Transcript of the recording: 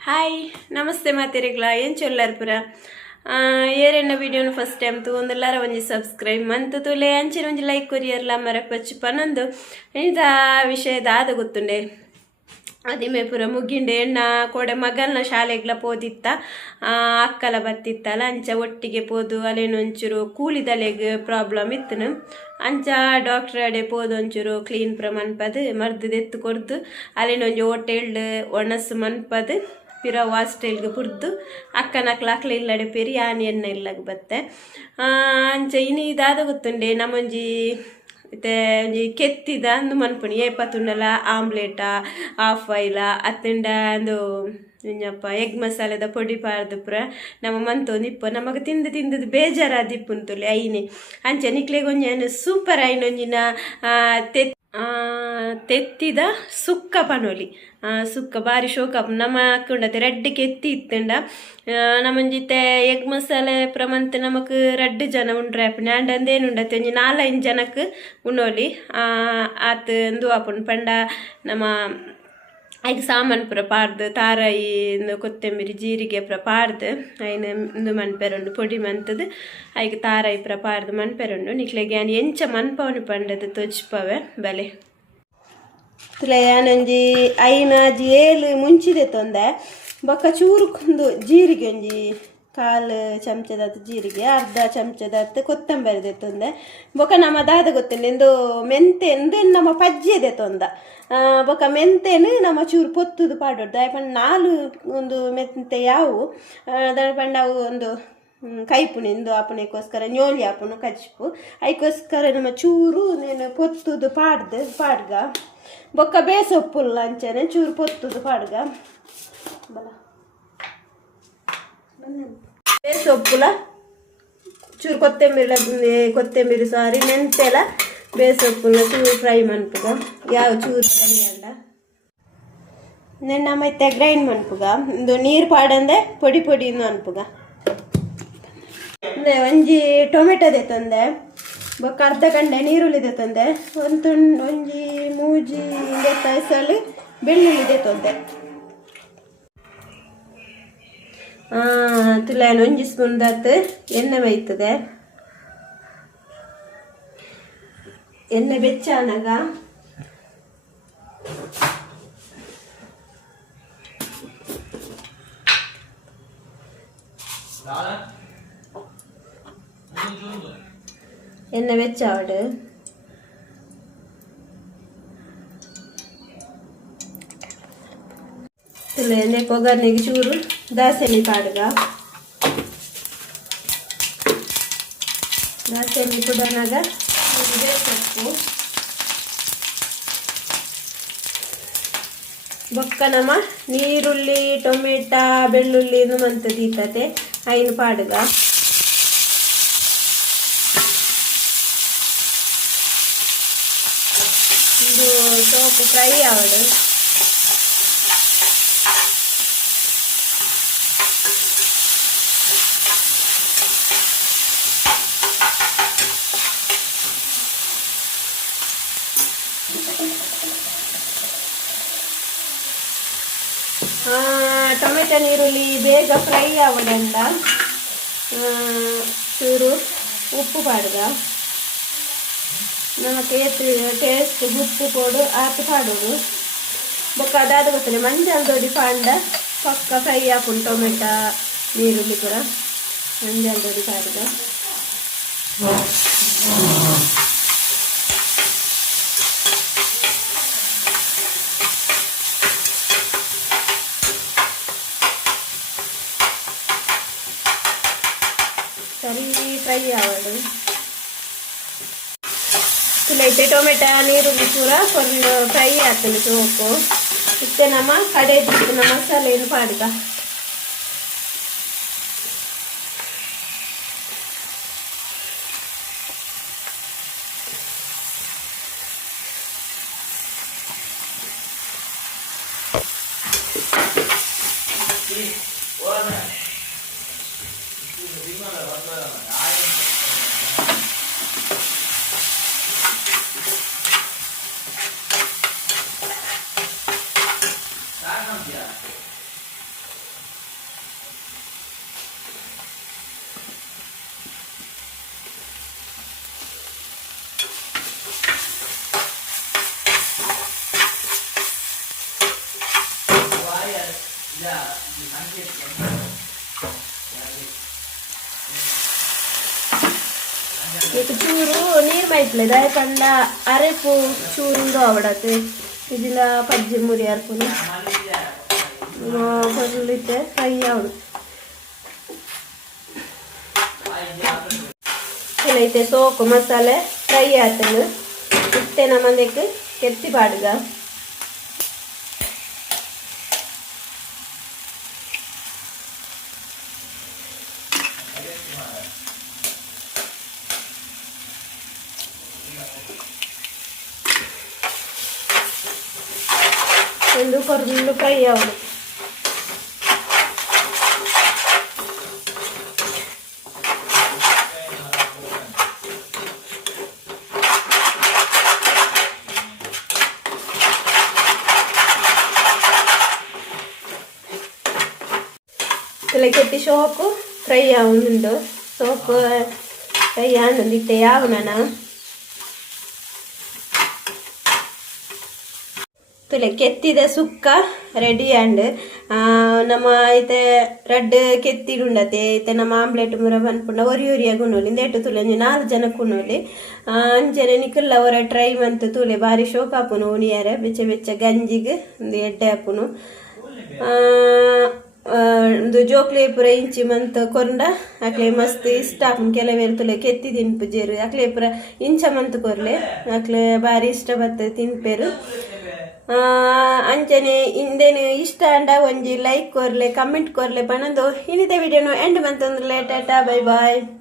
Hi ನಮಸ್ತೆ ಮಾತೆರೆಗ್ಲ ಏನು ಚೊಲ್ಲರ್ ಪುರ ಆ, ಏರೆನ್ನ ವಿಡಿಯೋನು ಫಸ್ಟ್ ಟೈಮ್ ತಗೊಂಡೆಲ್ಲಾರ ಒಂಜಿ ಸಬ್ಸ್ಕ್ರೈಬ್ ಮಂತ್ ತುಲೆ ಅಂಚಿನ ಒಂಜಿ ಲೈಕ್ ಕೊರಿಯರ್ಲ ಮರ ಪಚ್ಚು ಪನೊಂದು ಇಂಥ ವಿಷಯದ ಆದ ಗೊತ್ತುಂಡೆ. ಅದಿಮೆ ಪುರ ಮುಗಿಂಡೆ ಎಣ್ಣ ಕೊಡೆ ಮಗಲ್ನ ಶಾಲೆಗ್ಲ ಪೋದಿತ್ತ ಅಕ್ಕಲ ಬತ್ತಿತ್ತಲ್ಲ ಅಂಚ ಒಟ್ಟಿಗೆ ಪೋದು ಅಲ್ಲೇನೊಂಚೂರು ಕೂಲಿದಲೆಗ್ ಪ್ರಾಬ್ಲಮ್ ಇತ್ತನು. ಅಂಚ ಡಾಕ್ಟರ್ ಅಡೆ ಪೋದು ಒಂಚೂರು ಕ್ಲೀನ್ ಪ್ರ ಮನ್ಪದು ಮರ್ದು ಎತ್ತು ಕೊರ್ದು ಅಲ್ಲೇನೊಂಜು ಹೋಟೆಲ್ ಒಣಸು ಮನ್ಪದ್. ಪಿರ ಹಾಸ್ಟೆಲ್ಗೆ ಬುಡ್ದು ಅಕ್ಕನ ಅಕ್ಲ ಇಲ್ಲಡೆ ಪೇರಿ ಎಣ್ಣ ಇಲ್ಲಗ್ ಬತ್ತೆ. ಅಂಚೆ ಇನಿ ಇದಾದ ಗೊತ್ತುಂಡೆ ನಮ್ಮಂಜಿ ಒಂಜಿ ಕೆತ್ತಿದ ಅಂದು ಮನ್ಪುಣಿ ಏಪತ್ತುಂಡಲ ಆಮ್ಲೆಟ, ಆಫ್ ಆಯಿಲ ಅತ್ತಂಡ ಅಂದು ಇಂಜಪ್ಪ ಎಗ್ ಮಸಾಲೆದ ಪೊಡಿ ಪುರ ನಮ್ಮ ಮಂತೊಂದು ಇಪ್ಪ ನಮಗ ತಿಂದು ತಿಂದದ್ದು ಬೇಜಾರಾದ ಇಪ್ಪುಂತುಲೆ ಐನೆ. ಅಂಚೆ ನಿಕ್ಲೆಗೊಂಜಿ ಸೂಪರ್ ಐನೊಂಜಿನ ತೆ ತೆತ್ತಿದ ಸುಕ್ಕ ಪನೊಲಿ. ಸುಕ್ಕ ಬಾರಿ ಶೋಕ. ನಮ್ಮ ಅಕ್ಕುಂಡತೆ ರೆಡ್ ಕೆತ್ತಿ ಇತ್ತಂಡ. ನಮ್ಮಂಜಿತ್ತೆ ಎಗ್ ಮಸಾಲೆ ಪ್ರಮಂತ್ ನಮಕ್ ರಡ್ಡ್ ಜನ ಉಂಡ್ರೆ ಆಂಡ ಉಂಡತ್ತೆ ಒಂಜಿ ನಾಲೈನ್ ಜನಕ್ ಉಣ್ಣೋಲಿ. ಆ, ಆತ್ ಇಂದು ಆಪುಂಡು ಪಂಡ ನಮ್ಮ ಐಕ್ ಸಾಮಾನು ಪೂರ ಪಾಡ್ದು ತಾರಾಯಿ ಕೊತ್ತಂಬರಿ ಜೀರಿಗೆ ಪೂರ ಪಾಡ್ದು ಐನ ಇಂದು ಮನ್ಪೆರುಂಡು ಪೊಡಿ ಮಂತದ್ದು ಐಕ್ ತಾರಾಯಿ ಪೂರ ಪಾಡ್ದು ಮನ್ಪೆರುಂಡು ನಿಕ್ಲೆಗೆ ಯಾನ್ ಎಂಚ ಮನ್ಪವನು ಪಂಡದು ತೊಚ್ಪವೆ ಬಲೆ. ತುಲ ಯಾನೊಂಜಿ ಐನಾಜಿ ಏಳು ಮುಂಚಿದೆ ತೊಂದೆ, ಬೊಕ್ಕ ಚೂರುಕೊಂದು ಜೀರಿಗೆ ಒಂಜಿ ಕಾಲು ಚಮಚದತ್ತು ಜೀರಿಗೆ ಅರ್ಧ ಚಮಚದತ್ತು ಕೊತ್ತಂಬರಿ ದೆತ್ತೊಂದೆ ಬೊಕ ನಮ್ಮ ದಾದ ಗೊತ್ತಿಲ್ಲ ಇಂದು ಮೆಂತೆ ಎಂದು ನಮ್ಮ ಪಜ್ಜಿದೆ ತೊಂದ. ಬೊಕ ಮೆಂತೆನು ನಮ್ಮ ಚೂರು ಪೊತ್ತುದು ಪಾಡೋದು ದಾಯಪಂಡ ನಾಲು ಒಂದು ಮೆಂತೆ ಯಾವು? ದಾಯಪಂಡ ಅವು ಒಂದು ಹ್ಮ್, ಕೈಪುನಿಂದು ಆಪುನೆಗೋಸ್ಕರ ನ್ಯೋಲಿ ಆಪುನು ಕಚ್ಪು ಐಕೋಸ್ಕರ ನಮ್ಮ ಚೂರು ನೀನು ಪೊತ್ತುದು ಪಾಡ್ದು ಪಾಡ್ಗ. ಬೊಕ್ಕ ಬೇಸೊಪ್ಪುಲ್ಲ ಅಂಚನೆ ಚೂರು ಪೊತ್ತುದು ಪಾಡ್ಗ. ಬಲ. ಬೇಸೊಪ್ಪುಲ ಚೂರು ಕೊತ್ತಂಬರಿ ಕೊತ್ತಂಬರಿ ಸಾರಿ, ಮೆಂತೆಲ ಬೇಸೊಪ್ಪುಲ ಚೂರು ಫ್ರೈ ಮನ್ಪುಗ ಯಾವ ಚೂರು ಫ್ರೈ ಅಲ್ಲ ನೆನ್ನ ಮತ್ತೆ ಗ್ರೈಂಡ್ ಮನ್ಪುಗ ಇದು ನೀರು ಪಾಡಂದೆ ಪೊಡಿ ಪೊಡಿ ಇನ್ನು ಅನ್ಪುಗ ಒಂಜಿ ಟೊಮೆಟೊದೆ ತಂದೆ, ಬೊಕ್ಕ ಅರ್ಧ ಗಂಟೆ ನೀರುಳ್ಳಿದೆ ತಂದೆ. ಒಂದು ಒಂಜಿ ಮೂಜಿ ತೈಸಲು ಬೆಳ್ಳುಳ್ಳಿದೆ ತಂದೆ. ತುಲಾನೊಂಜಿ ಸ್ಪೂನ್ ದಾತ್ ಎಣ್ಣೆ ಬೇಯ್ತದೆ ಎಣ್ಣೆ ಬೆಚ್ಚಾನಾಗ ಎಣ್ಣೆ ಬೆಚ್ಚಾವಡು ಎಣ್ಣೆ ಕೊಗರ್ನಿಗೆ ಚೂರು ದಾಸೆಣ್ಣೆ ಪಾಡ್ಗ. ದಾಸೆಣ್ಣೆ ಕುಡನಾಗ ಸೊಪ್ಪು. ಬೊಕ್ಕ ನಮ್ಮ ನೀರುಳ್ಳಿ, ಟೊಮೆಟ, ಬೆಳ್ಳುಳ್ಳಿ ಮಂತ ದೀತತೆ ಐನು ಪಾಡ್ಗ. ಇದು ಸೋಪು ಫ್ರೈ ಆವಡು. ಟೊಮೆಟೊ ನೀರುಳ್ಳಿ, ಬೇಗ ಫ್ರೈ ಆಗೋದಂತ ಚೂರು ಉಪ್ಪು ಪಾಡ್ದ. ನಮಗೆ ಟೇಸ್ಟ್ ಉಪ್ಪು ಕೊಡು ಆತು ಪಾಡೋದು. ಬೊಕ್ಕ ಅದಾದ ಗೊತ್ತಲ್ಲ, ಮಂಜಾಲ ದೊಡ್ಡಿ ಪಾಂಡ, ಪಕ್ಕ ಫ್ರೈ ಹಾಕೊಂಡು ಟೊಮೆಟೊ ನೀರುಳ್ಳಿ ಕೂಡ ಮಂಜಾಲ್ ದೊಡಿ ಪಾಡ್ಗ ಸರಿ ಫ್ರೈ ಆವಡು ಇಲ್ಲೈತೆ ಟೊಮೆಟೊ ನೀರುಳ್ಳಿ ಪೂರ ಒಂದು ಫ್ರೈ ಆಗ್ತದೆ ಸೋಪು ಇತ್ತೆ ನಮ್ಮ ಕಡೆ एक चूरू नीर मेळटले जाय कांदा आरे पो चूरून दोवडा ते तिला पाहिजे मुऱ्यार पण कसली ते काही आवड ఇలా అయితే సోకు మసాలా ఫ్రై అవుతుంది ఇస్తే మనకి కెత్తి పాడుగా ఫుల్ ఫ్రై అవ్వాలి ಕೆಟ್ಟಿ ಸೋಪು ಫ್ರೈ ಆಗುಂಡು ಸೋಪು ಫ್ರೈ ಆನಂದಿತ್ತೆ ನಾನು ತುಲೆ, ಕೆತ್ತಿದ ಸುಕ್ಕ ರೆಡಿ ಆಂಡ್ ನಮ್ಮ ಐತೆ ರಡ್ ಕೆತ್ತಿಡುಂಡತೆ, ಐತೆ ನಮ್ಮ ಆಮ್ಲೆಟ್ ಮುರ ಪನ್ಪುಂಡ ಒರಿ ಒರಿಯಾಗಿ ಉಣ್ಣೋಲಿ ಇಂದೇಟು ತುಲೆ ಒಂಜಿ ನಾಲ್ಕು ಜನಕ್ಕೆ ಉಣ್ಣೋಲಿ. ಅಂಚನೆ ನಿಕುಲ್ಲ ಅವರ ಟ್ರೈ ಮಂತ್ ತುಲೆ ಬಾರಿ ಶೋಕ್ ಆಪುನು ಉಣಿಯಾರೆ, ಬೆಚ್ಚ ಬೆಚ್ಚ ಗಂಜಿಗೆ ಒಂದು ಎಡ್ಡೆ ಆಪುನು ಒಂದು ಜೋಕ್ಲೆ ಪುರ ಇಂಚಿ ಮಂತ್ ಕೊಂಡ ಅಕ್ಲೆ ಮಸ್ತ್ ಇಷ್ಟ ಆಪುನು ಕೆಲವೇರು ತುಲೆ ಕೆತ್ತಿ ತಿನ್ಪುಜೇರು ಅಕ್ಲೆ ಪುರ ಇಂಚ ಮಂತ್ ಕೊರ್ಲೆ ಅಕ್ಲೆ ಬಾರಿ ಇಷ್ಟ ಬರ್ತದೆ ತಿನ್ಪೇರು. ಅಂಚನೆ ಇಂದೇನು ಇಷ್ಟ ಅಂಡ ಒಂಜಿ ಲೈಕ್ ಕೊರ್ಲೆ ಕಮೆಂಟ್ ಕೊರ್ಲೆ, ಪನಂದು. ಇನ್ನಿದೆ ವಿಡಿಯೋನು ಎಂಡ್ ಮಂತೊಂದುರ್ಲೆ ಟಾಟಾ ಬೈ ಬಾಯ್